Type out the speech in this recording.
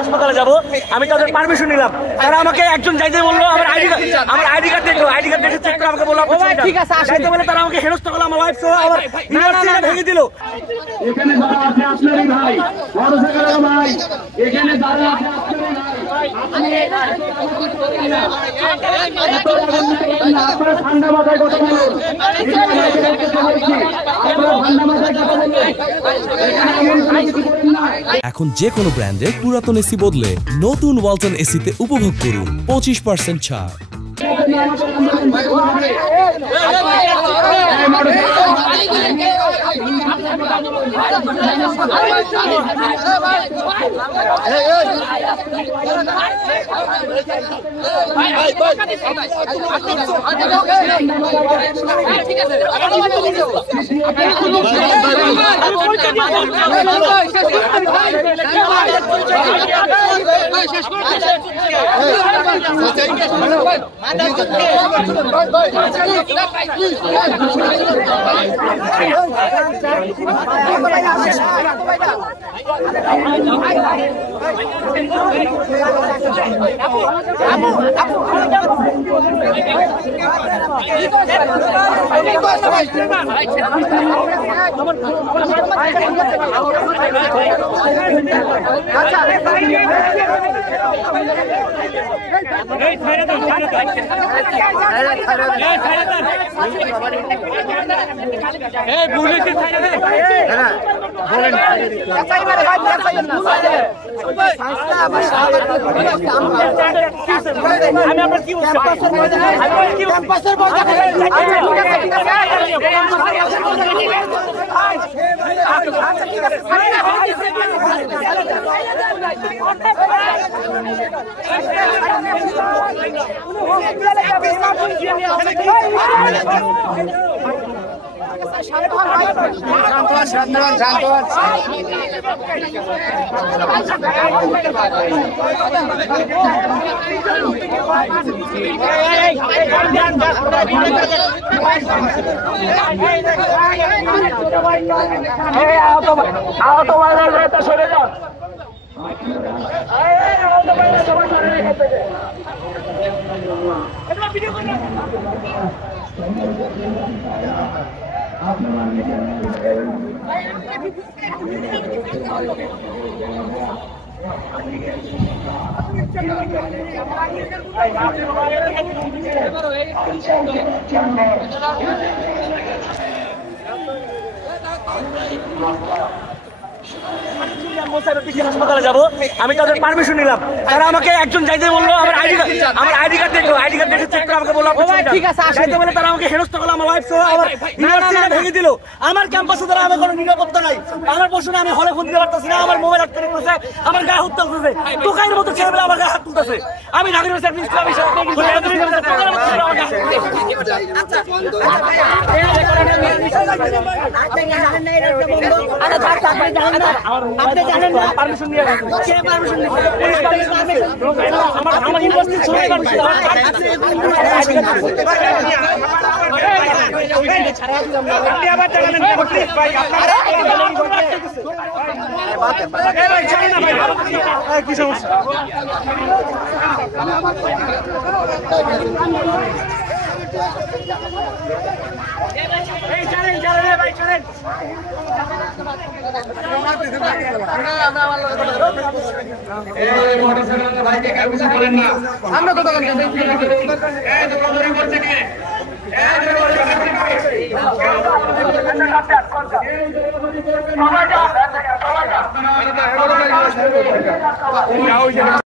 হাসপাতালে যাবো, আমি তাদের পারমিশন নিলাম। তারা আমাকে একজন যাইতে বললো আমার আইডি কার্ড দেখো, আইডি কার্ড দেখে চেক করে আমাকে বললো ঠিক আছে আসতে বলে তারা আমাকে হেনস্থা করলো, আমার ওয়াইফ সহ আমার ইউনিভার্সিটি ভেঙে দিল। এখানে যারা আছে আপনারই ভাই, বড় ছেলেরা ভাই, এখানে যারা আছে আপনারই ভাই, আপনারা ঠান্ডা মাথায় কথা বলুন, এখন যে কোনো ব্র্যান্ডের পুরাতন এসি বদলে নতুন ওয়ালটন এসিতে উপভোগ করুন 25% ছাড়। হাসপাতালে যাবো, আমি তাদের পারমিশন নিলাম। তারা আমাকে একজন যাইতে বললো আমার আইডি কার্ড দেখো, আইডি কার্ড দেখে চেক করে আমাকে বললো ঠিক আছে আসতে বলে তারা আমাকে হেনস্থা করলো, আমার ওয়াইফ সহ আমার ইউনিভার্সিটি ভেঙে দিল। আমার ক্যাম্পাসে তারা আমার কোনো নিরাপত্তা নাই, আমার প্রশ্নে আমি হলে ফোন দিতে পারতেছি না, আমার মোবাইল আটকে রেখেছে, আমার গায়ে হাত তুলতেছে, টোকাইয়ের মতো ছেলেমেলে আমার গায়ে হাত তুলতেছে। আমি ঢাকা পারমিশন নিয়ে আমার ইউনিভার্সিটি সবাই কি সমস্যা আমরা কত সবাই